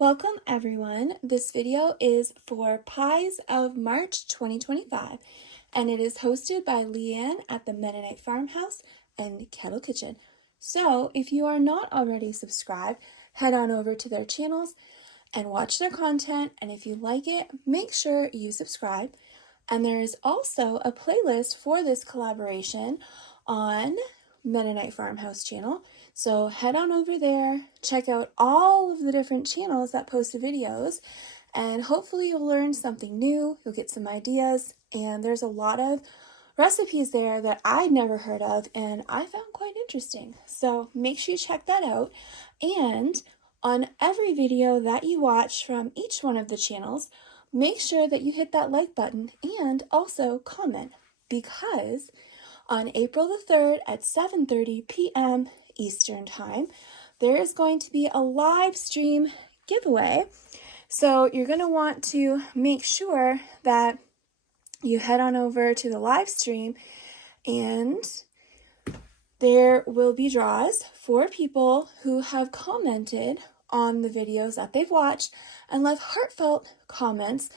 Welcome everyone. This video is for Pies of March 2025 and it is hosted by Leanne at the Mennonite Farmhouse and Kettle Kitchen. So if you are not already subscribed, head on over to their channels and watch their content, and if you like it, make sure you subscribe. And there is also a playlist for this collaboration on Mennonite Farmhouse channel. So head on over there, check out all of the different channels that post videos, and hopefully you'll learn something new, you'll get some ideas, and there's a lot of recipes there that I'd never heard of and I found quite interesting. So make sure you check that out. And on every video that you watch from each one of the channels, make sure that you hit that like button and also comment, because on April the 3rd at 7:30 p.m. Eastern Time, there is going to be a live stream giveaway. So you're going to want to make sure that you head on over to the live stream, and there will be draws for people who have commented on the videos that they've watched and left heartfelt comments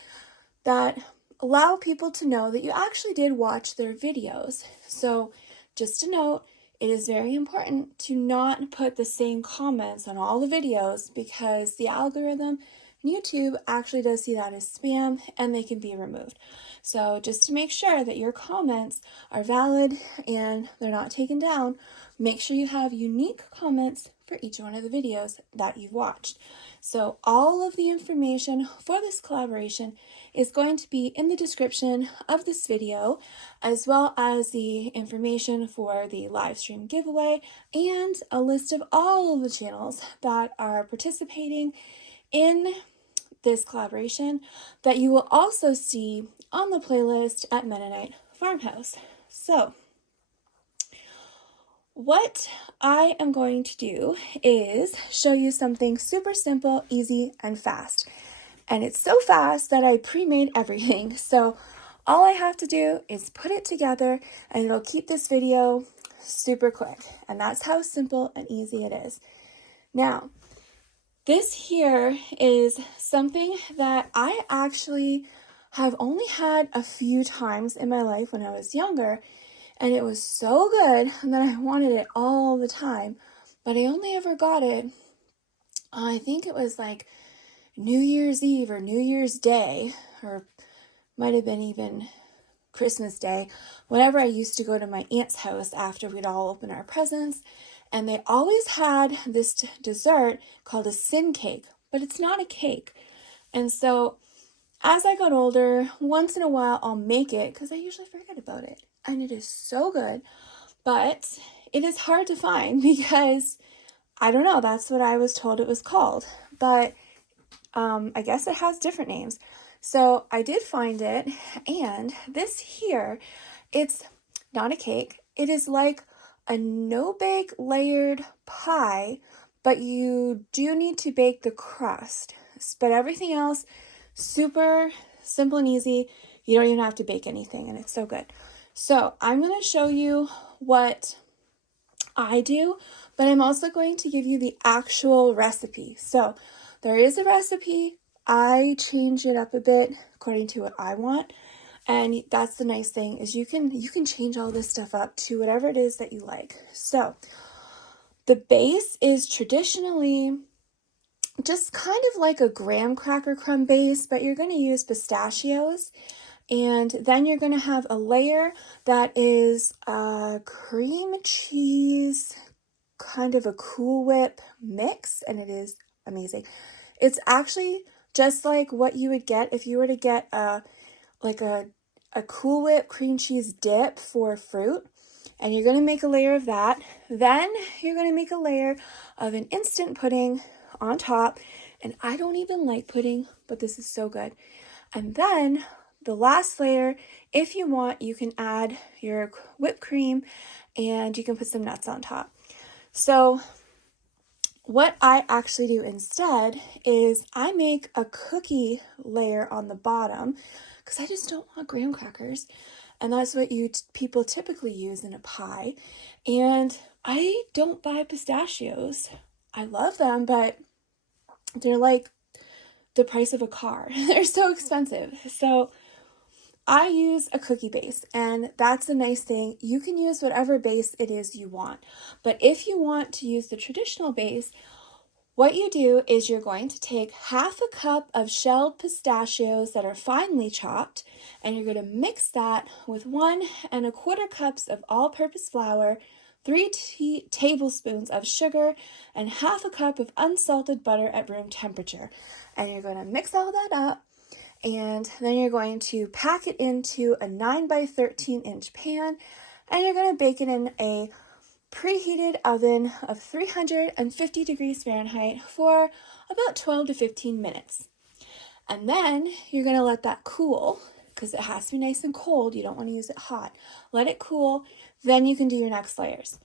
that allow people to know that you actually did watch their videos. So just a note, it is very important to not put the same comments on all the videos, because the algorithm in YouTube actually does see that as spam and they can be removed. So just to make sure that your comments are valid and they're not taken down, make sure you have unique comments for each one of the videos that you've watched. So all of the information for this collaboration is going to be in the description of this video, as well as the information for the live stream giveaway and a list of all of the channels that are participating in this collaboration that you will also see on the playlist at Mennonite Farmhouse. So what I am going to do is show you something super simple, easy, and fast. And it's so fast that I pre-made everything. So all I have to do is put it together and it'll keep this video super quick. And that's how simple and easy it is. Now, this here is something that I actually have only had a few times in my life when I was younger, and it was so good that I wanted it all the time, but I only ever got it, I think it was like New Year's Eve or New Year's Day, or might have been even Christmas Day, whenever I used to go to my aunt's house after we'd all open our presents, and they always had this dessert called a sin cake, but it's not a cake. And so as I got older, once in a while I'll make it because I usually forget about it, and it is so good, but it is hard to find because I don't know, that's what I was told it was called, but I guess it has different names. So I did find it, and this here, it's not a cake. It is like a no-bake layered pie, but you do need to bake the crust. But everything else, super simple and easy. You don't even have to bake anything, and it's so good. So I'm going to show you what I do, but I'm also going to give you the actual recipe. So there is a recipe. I change it up a bit according to what I want. And that's the nice thing, is you can change all this stuff up to whatever it is that you like. So the base is traditionally just kind of like a graham cracker crumb base, but you're going to use pistachios. And then you're going to have a layer that is cream cheese, kind of a Cool Whip mix, and it is amazing. It's actually just like what you would get if you were to get a Cool Whip cream cheese dip for fruit. And you're going to make a layer of that. Then you're going to make a layer of an instant pudding on top. And I don't even like pudding, but this is so good. And then the last layer, if you want, you can add your whipped cream and you can put some nuts on top. So what I actually do instead is I make a cookie layer on the bottom, because I just don't want graham crackers, and that's what people typically use in a pie. And I don't buy pistachios. I love them, but they're like the price of a car. They're so expensive. So I use a cookie base, and that's a nice thing. You can use whatever base it is you want. But if you want to use the traditional base, what you do is you're going to take half a cup of shelled pistachios that are finely chopped, and you're going to mix that with 1¼ cups of all-purpose flour, 3 tablespoons of sugar, and half a cup of unsalted butter at room temperature. And you're going to mix all that up, and then you're going to pack it into a 9 by 13 inch pan, and you're going to bake it in a preheated oven of 350 degrees Fahrenheit for about 12 to 15 minutes. And then you're going to let that cool, because it has to be nice and cold. You don't want to use it hot. Let it cool, then you can do your next layers.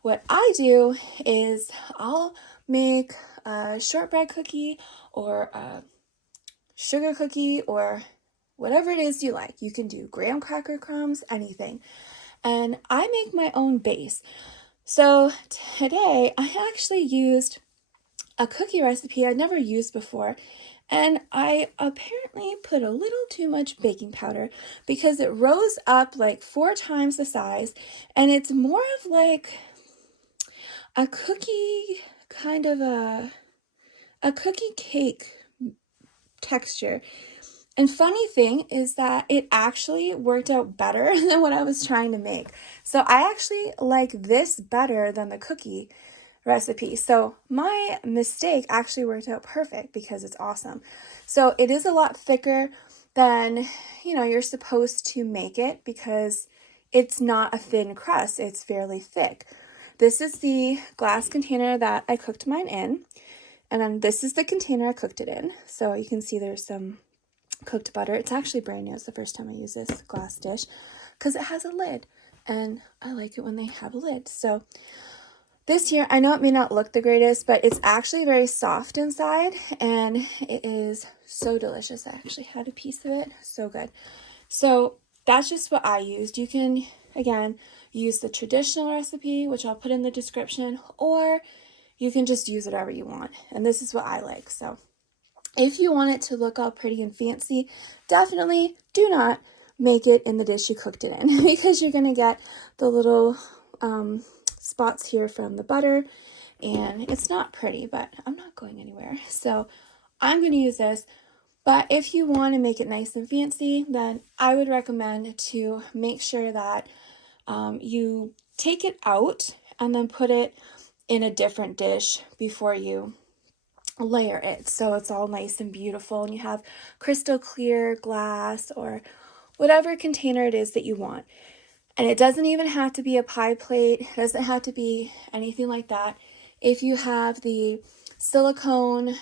What I do is I'll make a shortbread cookie or a sugar cookie or whatever it is you like. You can do graham cracker crumbs, anything. And I make my own base. So today I actually used a cookie recipe I'd never used before, and I apparently put a little too much baking powder because it rose up like 4 times the size, and it's more of like a cookie, kind of a cookie cake texture. And funny thing is that it actually worked out better than what I was trying to make. So I actually like this better than the cookie recipe. So my mistake actually worked out perfect because it's awesome. So it is a lot thicker than, you're supposed to make it because it's not a thin crust. It's fairly thick. This is the glass container that I cooked mine in. And then this is the container I cooked it in. So you can see there's some cooked butter. It's actually brand new. It's the first time I use this glass dish because it has a lid, and I like it when they have a lid. So this here, I know it may not look the greatest, but it's actually very soft inside, and it is so delicious. I actually had a piece of it. So good. So that's just what I used. You can, again, use the traditional recipe, which I'll put in the description, or you can just use whatever you want. And this is what I like. So if you want it to look all pretty and fancy, definitely do not make it in the dish you cooked it in because you're going to get the little spots here from the butter, and it's not pretty, but I'm not going anywhere. So I'm going to use this. But if you want to make it nice and fancy, then I would recommend to make sure that you take it out and then put it in a different dish before you layer it, so it's all nice and beautiful, and you have crystal clear glass or whatever container it is that you want. And it doesn't even have to be a pie plate. It doesn't have to be anything like that. If you have the silicone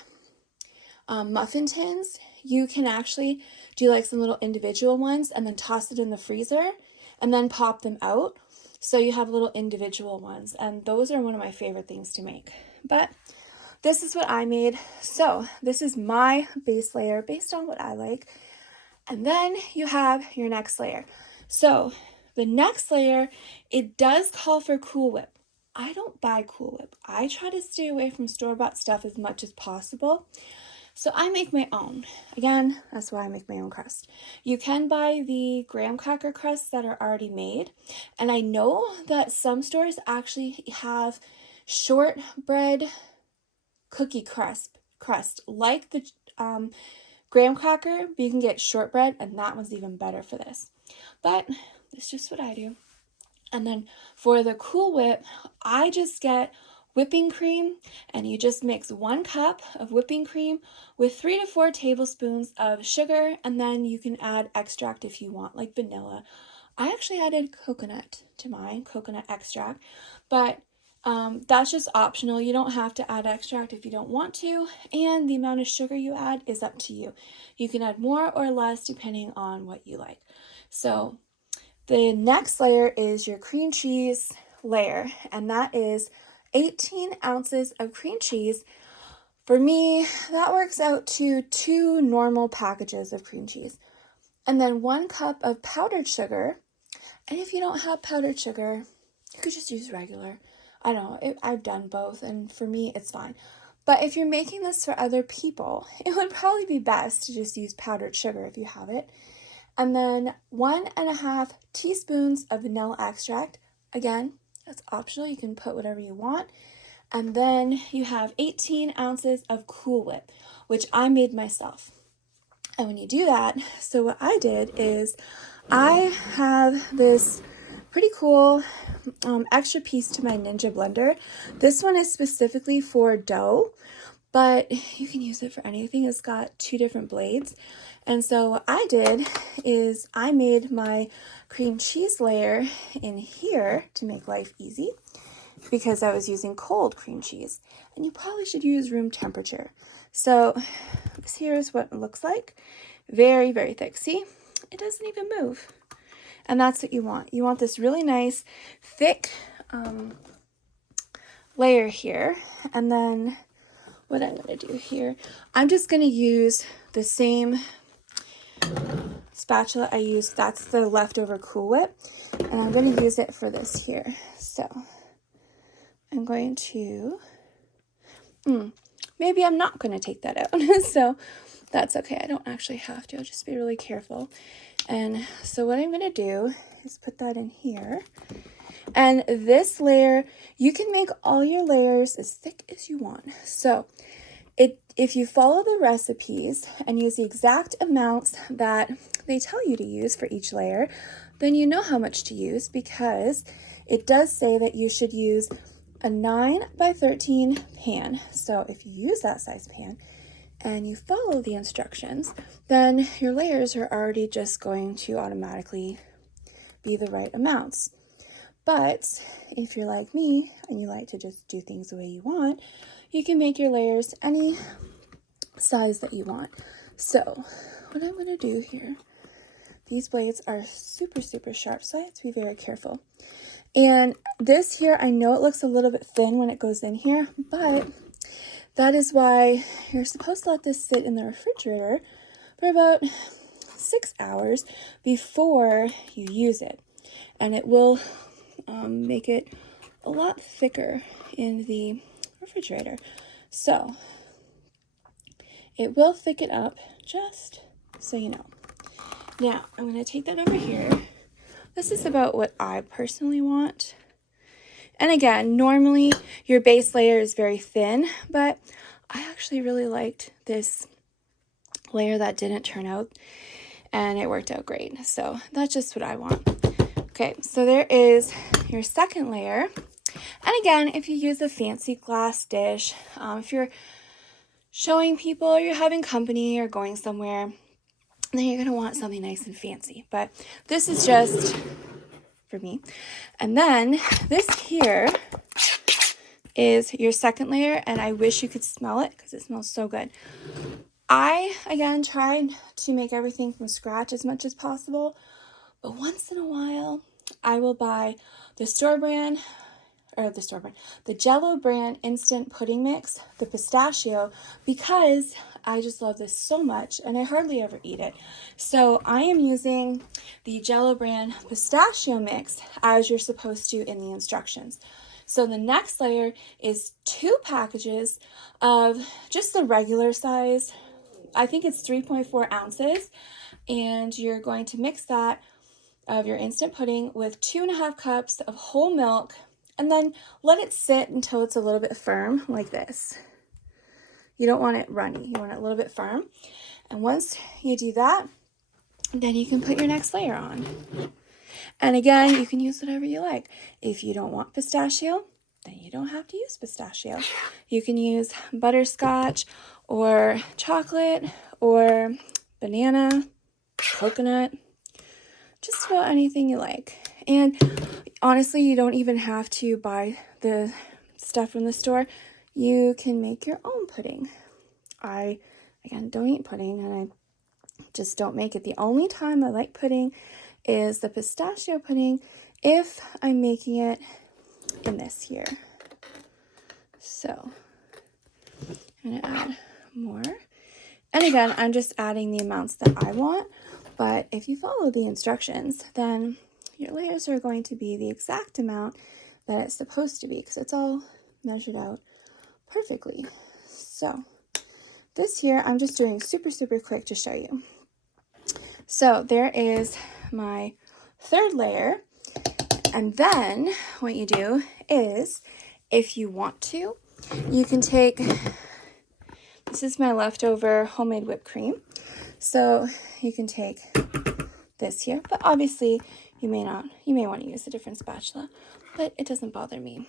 muffin tins, you can actually do like some little individual ones and then toss it in the freezer and then pop them out, so you have little individual ones, and those are one of my favorite things to make. But this is what I made. So this is my base layer based on what I like. And then you have your next layer. So the next layer, it does call for Cool Whip. I don't buy Cool Whip. I try to stay away from store-bought stuff as much as possible. So I make my own. Again, that's why I make my own crust. You can buy the graham cracker crusts that are already made. And I know that some stores actually have shortbread cookie crust like the graham cracker, but you can get shortbread, and that one's even better for this. But it's just what I do. And then for the Cool Whip, I just get whipping cream, and you just mix 1 cup of whipping cream with 3 to 4 tablespoons of sugar, and then you can add extract if you want, like vanilla. I actually added coconut to mine, coconut extract, but that's just optional. You don't have to add extract if you don't want to, and the amount of sugar you add is up to you. You can add more or less depending on what you like. So the next layer is your cream cheese layer, and that is 18 ounces of cream cheese. For me, that works out to 2 normal packages of cream cheese. And then 1 cup of powdered sugar. And if you don't have powdered sugar, you could just use regular. I don't know, I've done both, and for me, it's fine. But if you're making this for other people, it would probably be best to just use powdered sugar if you have it. And then 1.5 teaspoons of vanilla extract. Again, that's optional. You can put whatever you want. And then you have 18 ounces of Cool Whip, which I made myself. And when you do that, so what I did is I have this pretty cool extra piece to my Ninja blender. This one is specifically for dough, but you can use it for anything. It's got 2 different blades. And so what I did is I made my cream cheese layer in here to make life easy because I was using cold cream cheese. And you probably should use room temperature. So this here is what it looks like. Very, very thick. See? It doesn't even move. And that's what you want. You want this really nice, thick layer here. And then what I'm going to do here, I'm just going to use the same spatula I used. That's the leftover Cool Whip. And I'm going to use it for this here. So I'm going to, maybe I'm not going to take that out. So that's okay. I don't actually have to. I'll just be really careful. And so what I'm going to do is put that in here. And this layer, you can make all your layers as thick as you want. So if you follow the recipes and use the exact amounts that they tell you to use for each layer, then you know how much to use, because it does say that you should use a 9 by 13 pan. So if you use that size pan and you follow the instructions, then your layers are already just going to automatically be the right amounts. But if you're like me and you like to just do things the way you want, you can make your layers any size that you want. So what I'm going to do here, these blades are super, super sharp, so I have to be very careful. And this here, I know it looks a little bit thin when it goes in here, but that is why you're supposed to let this sit in the refrigerator for about 6 hours before you use it. And it will make it a lot thicker in the refrigerator. So it will thicken up, just so you know. Now I'm going to take that over here. This is about what I personally want. And again, normally your base layer is very thin, but I actually really liked this layer that didn't turn out, and it worked out great. So that's just what I want. Okay, so there is your second layer. And again, if you use a fancy glass dish, if you're showing people or you're having company or going somewhere, then you're going to want something nice and fancy. But this is just for me. And then this here is your second layer, and I wish you could smell it because it smells so good. I, again, tried to make everything from scratch as much as possible, but once in a while, I will buy the the Jell-O brand instant pudding mix, the pistachio, because I just love this so much and I hardly ever eat it. So I am using the Jell-O brand pistachio mix as you're supposed to in the instructions. So the next layer is 2 packages of just the regular size. I think it's 3.4 ounces. And you're going to mix that of your instant pudding with 2.5 cups of whole milk, and then let it sit until it's a little bit firm like this. You don't want it runny, you want it a little bit firm. And once you do that, then you can put your next layer on. And again, you can use whatever you like. If you don't want pistachio, then you don't have to use pistachio. You can use butterscotch or chocolate or banana, coconut, just about anything you like. And honestly, you don't even have to buy the stuff from the store. You can make your own pudding. I, again, don't eat pudding, and I just don't make it. The only time I like pudding is the pistachio pudding if I'm making it in this here. So I'm going to add more. And again, I'm just adding the amounts that I want. But if you follow the instructions, then your layers are going to be the exact amount that it's supposed to be, because it's all measured out perfectly. So this here, I'm just doing super, super quick to show you. So there is my third layer. And then what you do is, if you want to, you can take, this is my leftover homemade whipped cream. So you can take this here, but obviously you may want to use a different spatula, but it doesn't bother me.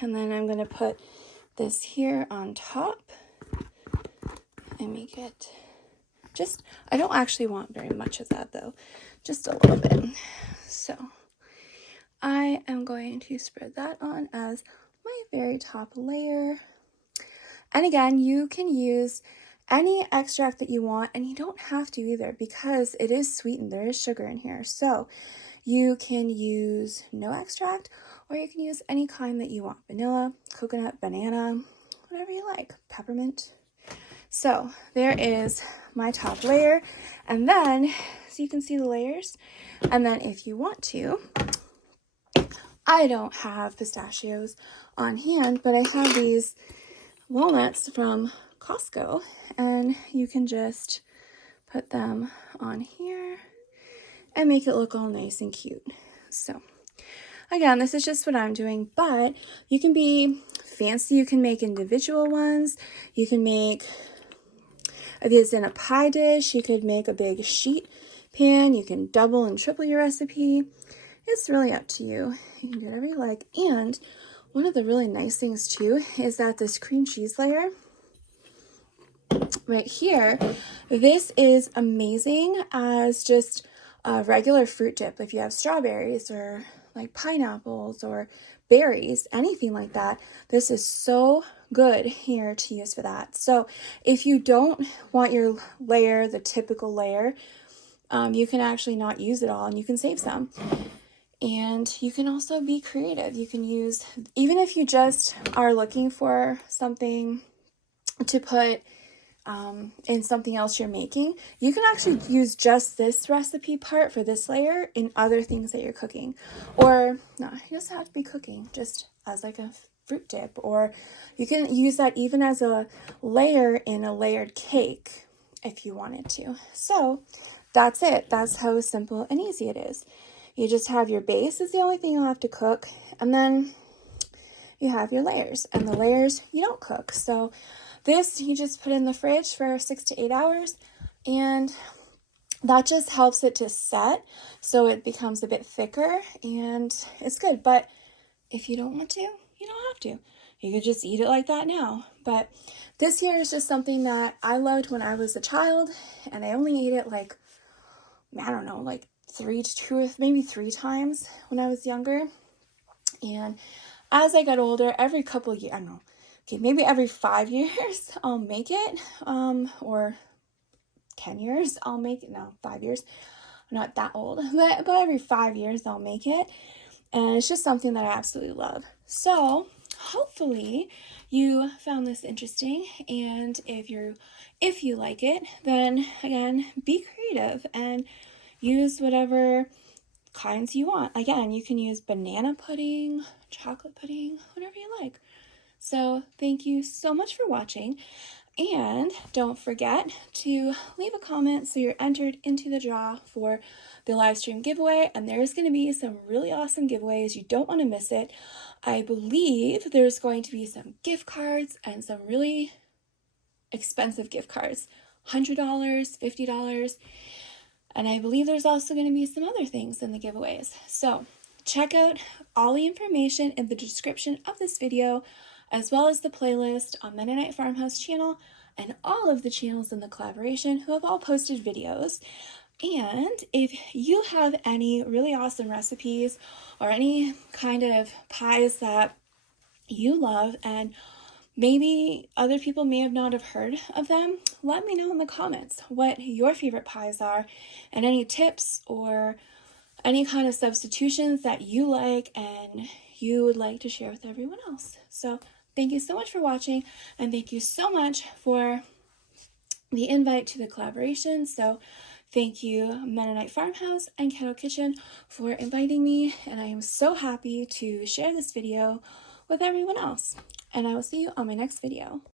And then I'm going to put this here on top and make it just, I don't actually want very much of that though, just a little bit. So I am going to spread that on as my very top layer. And again, you can use any extract that you want, and you don't have to either because it is sweetened. There is sugar in here. So you can use no extract, or you can use any kind that you want. Vanilla, coconut, banana, whatever you like. Peppermint. So there is my top layer. And then, so you can see the layers. And then if you want to, I don't have pistachios on hand, but I have these walnuts from Costco, and you can just put them on here and make it look all nice and cute. So again, this is just what I'm doing, but you can be fancy. You can make individual ones. You can make, if it's in a pie dish, you could make a big sheet pan. You can double and triple your recipe. It's really up to you. You can do whatever you like. And one of the really nice things too is that this cream cheese layer right here, this is amazing as just a regular fruit dip. If you have strawberries or like pineapples or berries, anything like that, this is so good here to use for that. So if you don't want your layer, the typical layer, you can actually not use it all and you can save some. And you can also be creative. You can use, even if you just are looking for something to put in something else you're making, you can actually use just this recipe part for this layer in other things that you're cooking. Or, no, it doesn't have to be cooking, just as like a fruit dip. Or you can use that even as a layer in a layered cake if you wanted to. So that's it. That's how simple and easy it is. You just have your base is the only thing you'll have to cook, and then you have your layers, and the layers you don't cook. So this you just put in the fridge for 6 to 8 hours, and that just helps it to set so it becomes a bit thicker, and it's good. But if you don't want to, you don't have to. You could just eat it like that now. But this here is just something that I loved when I was a child, and I only ate it like, I don't know, like 3 to 2 or maybe 3 times when I was younger. And as I got older, every couple of years, I don't know, okay, maybe every 5 years I'll make it, or 10 years I'll make it. No, 5 years. I'm not that old, but every 5 years I'll make it. And it's just something that I absolutely love. So hopefully you found this interesting, and if you like it, then again, be creative and use whatever kinds you want. Again, you can use banana pudding, chocolate pudding, whatever you like. So thank you so much for watching, and don't forget to leave a comment so you're entered into the draw for the live stream giveaway. And there's going to be some really awesome giveaways. You don't want to miss it. I believe there's going to be some gift cards and some really expensive gift cards, $100, $50. And I believe there's also going to be some other things in the giveaways. So check out all the information in the description of this video, as well as the playlist on Mennonite Farmhouse channel and all of the channels in the collaboration who have all posted videos. And if you have any really awesome recipes or any kind of pies that you love and maybe other people may have not have heard of them, let me know in the comments what your favorite pies are and any tips or any kind of substitutions that you like and you would like to share with everyone else. So thank you so much for watching, and thank you so much for the invite to the collaboration. So thank you, Mennonite Farmhouse and Kettle Kitchen, for inviting me, and I am so happy to share this video with everyone else. And I will see you on my next video.